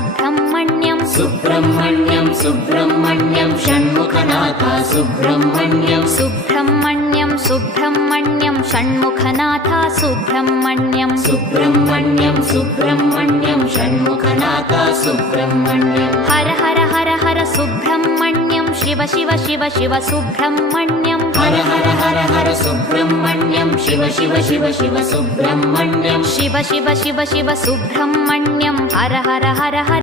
Subrahmanyam Subrahmanyam Subrahmanyam Shanmukhanath Subrahmanyam Subrahmanyam Subrahmanyam Shanmukhanath Subrahmanyam Subrahmanyam Subrahmanyam Shanmukhanath Subrahmanyam Har Har Har Har Subrahmanyam Shiva Shiva Shiva Shiva Subrahmanyam Har Har Har Har Subrahmanyam Shiva Shiva Shiva Shiva Subrahmanyam Shiva Shiva Shiva Shiva Subrahmanyam Har Har Har Har